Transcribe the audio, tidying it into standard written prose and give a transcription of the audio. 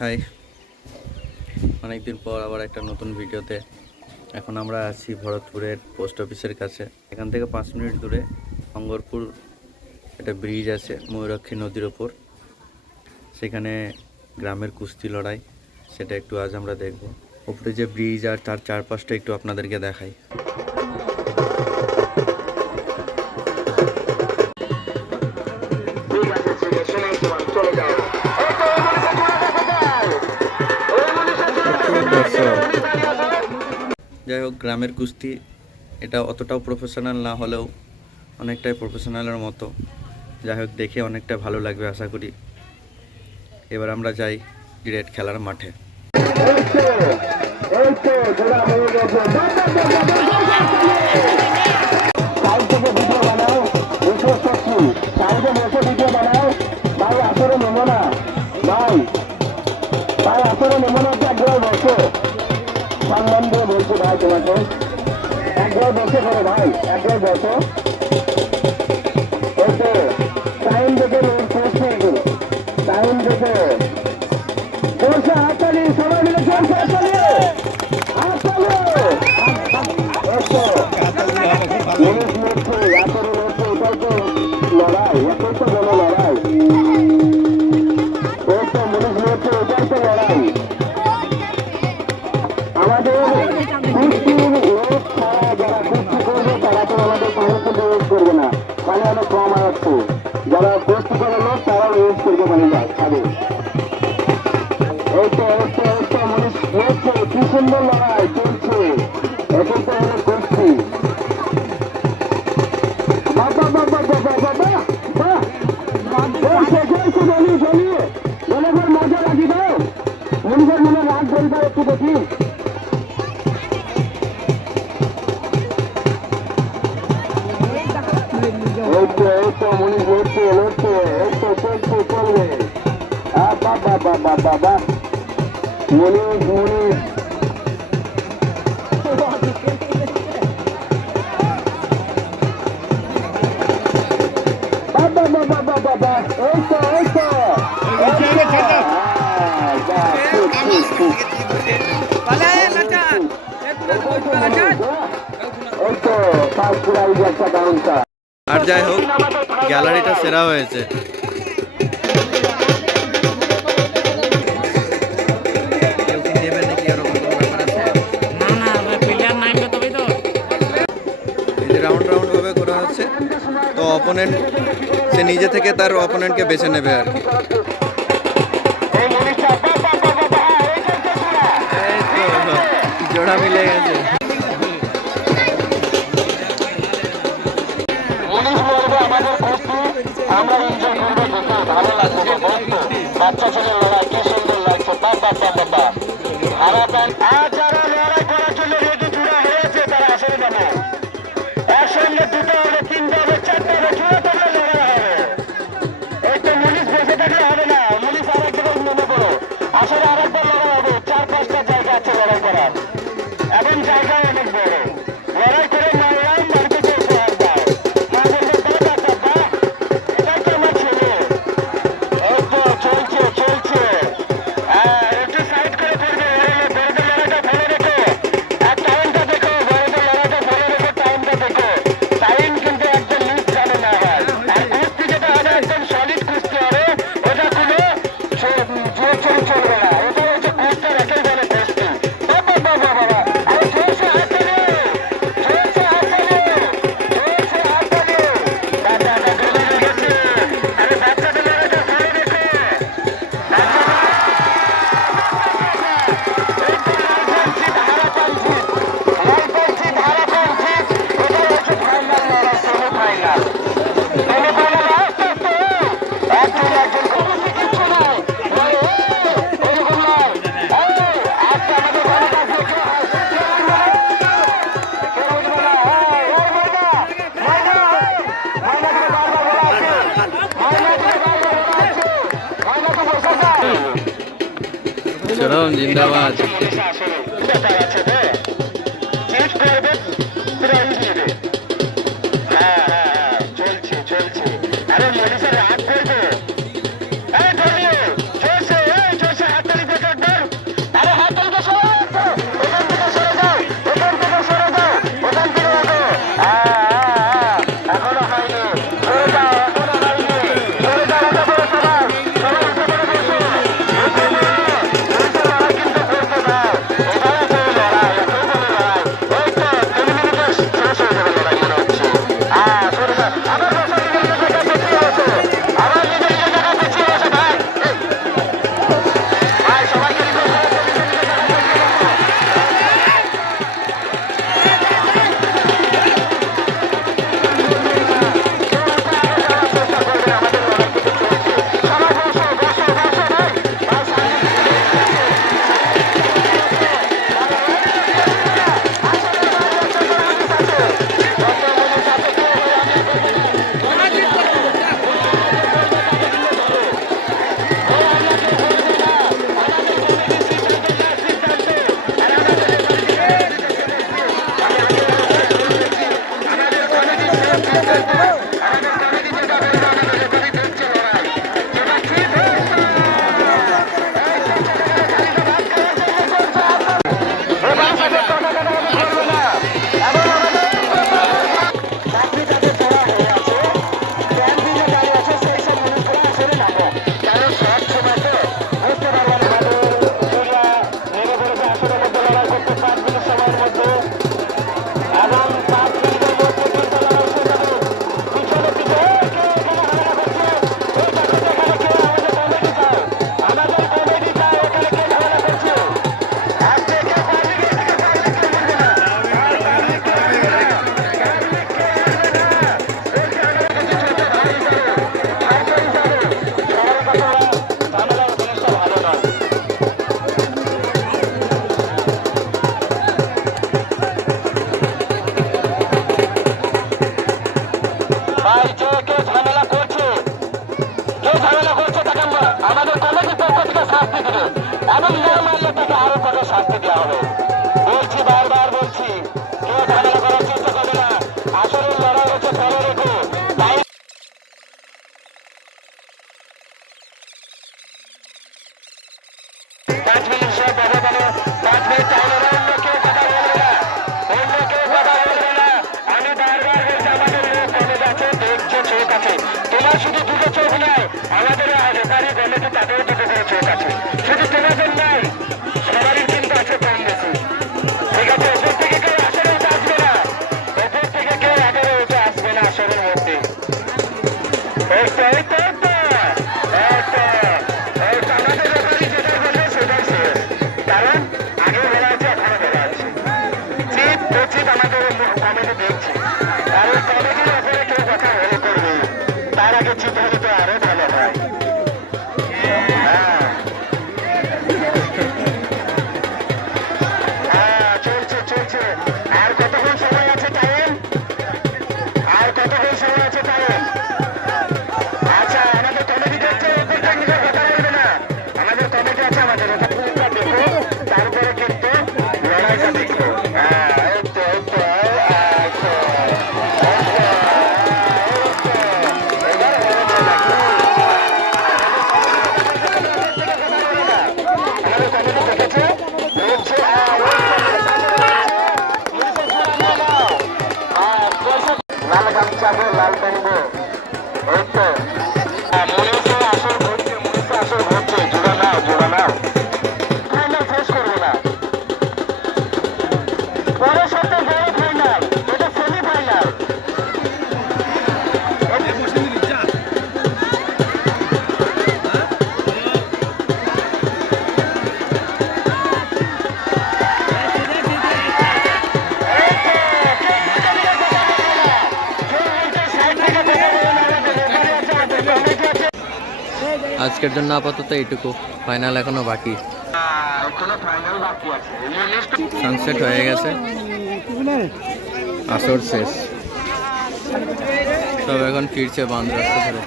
High, অনেকদিন পর আবার একটা নতুন ভিডিওতে। এখন আমরা আছি ভরতপুরের পোস্ট অফিসের কাছে। এখান থেকে 5 মিনিট দূরে অঙ্গরপুর একটা ব্রিজ আছে ময়ূরাক্ষী নদীর ওপর। সেখানে গ্রামের কুস্তি লড়াই, সেটা একটু আজ আমরা দেখব। উপরে যে ব্রিজ আর তার চারপাশটা একটু আপনাদেরকে দেখাই। যাই হোক, গ্রামের কুস্তি এটা অতটাও প্রফেশনাল না হলেও অনেকটাই প্রফেশনালের মতো। যাই হোক, দেখে অনেকটা ভালো লাগবে আশা করি। এবার আমরা যাই ডিরেক্ট খেলার মাঠে। সম্মান দিয়ে বলছি ভাই, তোমাকে একবার বসে করো ভাই, একবার বসো। ওকে, টাইম দেখে টাইম দেখে জোরসে হাততালি, সবাই মিলে জোরসে হাততালি, হাততালি। জিনিস নিচ্ছে, এতরে নিচ্ছে, এটাই তো লড়াই, এটাই তো বলো লড়াই। ওই তো জিনিস নিচ্ছে, এটাই তো লড়াই। আমাদের কুস্তির লোক ছাড়া যারা কুস্তি করবে তারা তো আমাদের মানুষকে ইউজ করবে না, মানে অনেক কম আসছে। যারা কুস্তি করার লোক তারাও ইউজ করবে, মানে খাবে। এই তো মানুষ হচ্ছে, কি সুন্দর লড়াই চলছে। এখন তো হলো কুস্তি। মজা লাগি দাও, মনে রাগ ধরি দাও একটু দেখি। মনীষ লড়ছে, চলবে। বাবা মনীষ আর যাই হোক, গ্যালারিটা সেরা হয়েছে। রাউন্ড ভাবে করা হচ্ছে, তো অপোনেন্ট সে নিজে থেকে তার অপোনেন্টকে বেছে নেবে আর কি। জোড়া মিলে গেছে। বাচ্চা ছেলের লড়াই কি সুন্দর লাগছে। যারা লড়াই করার জন্য রেডি চূড়া হয়েছে তারা আসলে জানে একসঙ্গে 2টা হবে, 3টা হবে, 4টা হবে, চূড়া করলে লড়াই হবে। এই তো মুনিশ বসে থাকলে হবে না, মুনিশ আরেকবার মনে করো, আসলে আরেকবার লড়াই হবে। 4-5টা জায়গা আছে লড়াই করার, এবং জায়গায় অনেক বড়। লড়াই করে মারলাম, মার্কেটে এসে আসবাও এটাই তো আমার ছেলে। এই তো চলছে একটু সাইড করে পড়বে। বড়দের লড়াইটা ফেলে রেখো, আর টাইমটা দেখো, বড়দের লড়াইটা ফেলে রেখো, টাইমটা দেখো। টাইম কিন্তু একদম লিস্ট জানে না হয়। আর কুস্তি যেটা হবে একদম সলিড কুস্তি হবে, ওটা কোনো জোর চলবে না। ওটা হচ্ছে কুস্তার একেই বলে কুস্তি। আরে জোরসে হাত তালিও, আরে বাচ্চাদের লড়াইটা ফেলে রেখো। চরম জিন্দাবাদ। আরে মনীষের রাগ করবো, জোরসে হাত তালি দে। 5 মিনিট সব ব্যবধানে 5 মিনিট টাইম ওরা অন্য কেউ কথা বলবে না, অন্য কেউ কথা বলবে না। আমি বারবার বলছি আমাদের লোক কলেজ আছে, দেখছে, চোখ আছে। তোমার শুধু দুটো চোখ নয়, আমাদের রেফারি কমিটি তাদেরও দুটো করে চোখ আছে, শুধু তোমাদের নাই, সবারই কিন্তু আছে কম বেশি। ঠিক আছে, ওপর থেকে কেউ আসরে উঠে আসবে না, ওপর থেকে কেউ একেবারে উঠে আসবে না আসরের মধ্যে। এই তো এই তো এই তো এই তো এই তো আমাদের রেফারি যেটা বলবে সেটাই শেষ, কারণ আগে বলা আছে এখনো বলা আছে। জিত বচিত আমাদের কমিটি দেখছে, আর ওই কমিটির ওপরে কেউ কথা বলে করবে, তার আগে জিত হলে তো আরো ভালো হয়। হ্যাঁ হ্যাঁ, চলছে চলছে। আর কতক্ষণ সময় আছে টাইম? আর কতক্ষণ সময় আছে টাইম? আচ্ছা, আমাদের কমিটি দেখছে, ওপর টেকনিক্যাল কথা বলবে না, আমাদের কমিটি আছে, আমাদের রেফারিটা দেখো, তারপরে কিন্তু লড়াইটা দেখো। হ্যাঁ এই তো এই তো এই তো এবার হয়েছে নাকি? আমাদের কমিটি দেখেছে, বলছে লাল গামছা গো, লাল প্যান্ট গো। এই তো মনীষে আসর ঘুরছে, মনীষে আসর ঘুরছে, জোড়া নাও জোড়া নাও। ফাইনাল শেষ করবো না, পরের সপ্তাহে বড় ফাইনাল, এটা সেমিফাইনাল। আজকের জন্য আপাতত এইটুকু, ফাইনাল এখনো বাকি। এখনো ফাইনাল বাকি আছে। সানসেট হয়ে গেছে, আসর শেষ, তবে এখন ফিরছে বান্ধ রাস্তা ধরে।